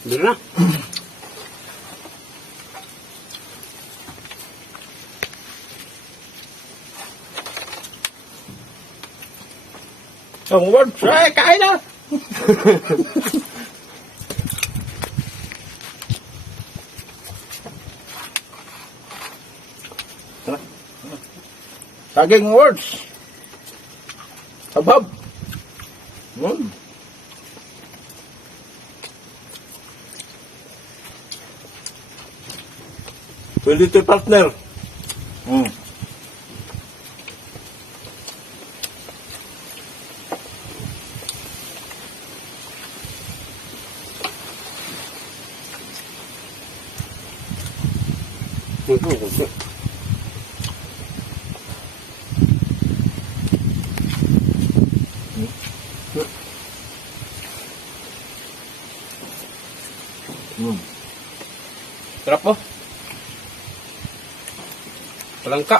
Hindi na. Ang word, kain na! Saging words. Habab. Pwede ito partner. Sarap po. Palangka.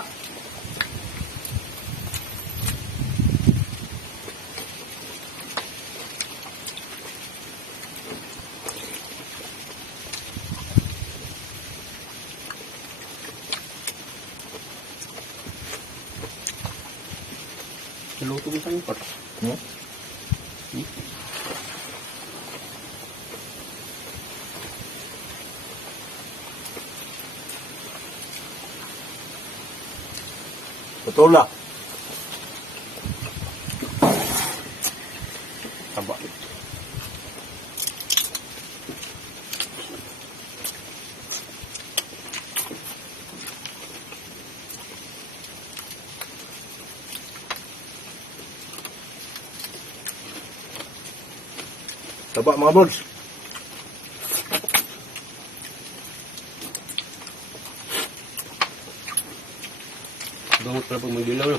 Luto mo sa import. Patola. Taba. Taba mga bods. Bangot pala pag magdilaw na.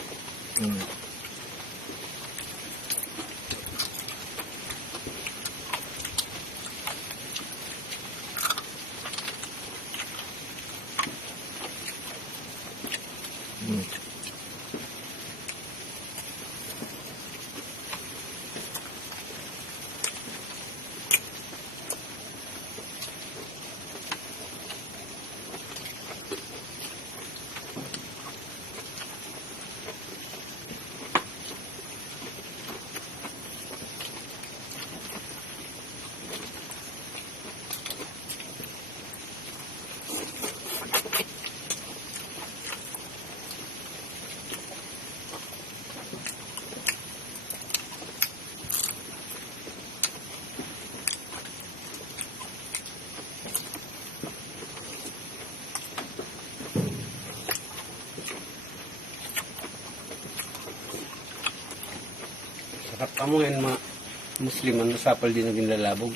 Sarap ka mo yan mga Muslim ang nasapal din na ginlalabog.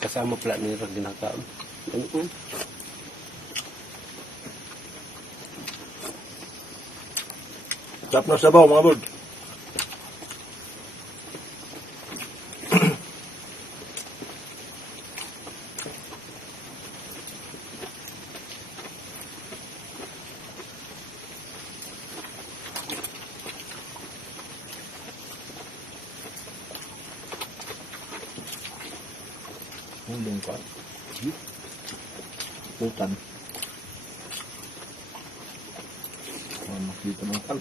Kasama pala nila ginakaon. Sarap na sabaw mga bods. Huling ka. Putan. Makita mo kan.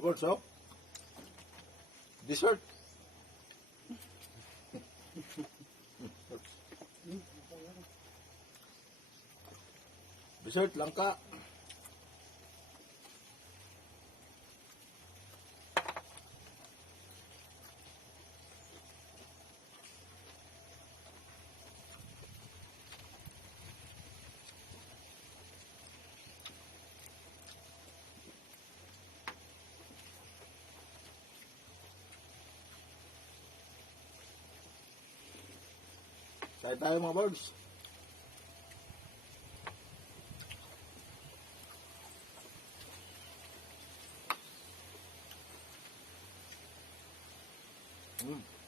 Mga birds, oh. Dessert. Dessert, langka. Kain tayo mga birds. Mm.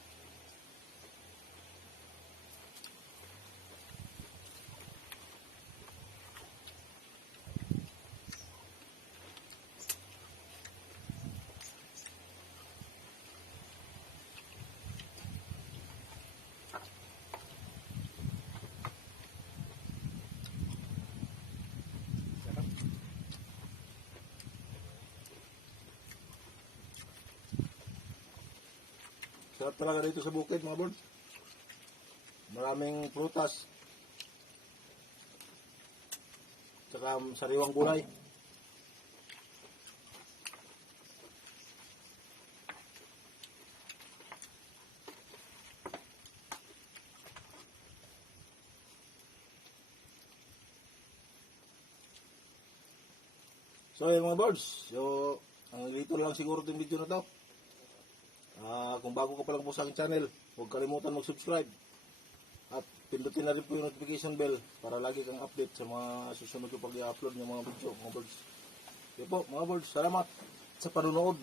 Sarap talaga dito sa bukid mga birds. Maraming prutas. Tsaka sariwang gulay. So yun mga birds. So dito lang siguro itong video na to. Kung bago ka pa lang po sa aking channel, huwag kalimutan mag-subscribe. At pindutin na rin po yung notification bell para lagi kang update sa mga susunod ko pag i-upload ng mga video, mga birds. Okay po, mga birds, salamat sa panonood.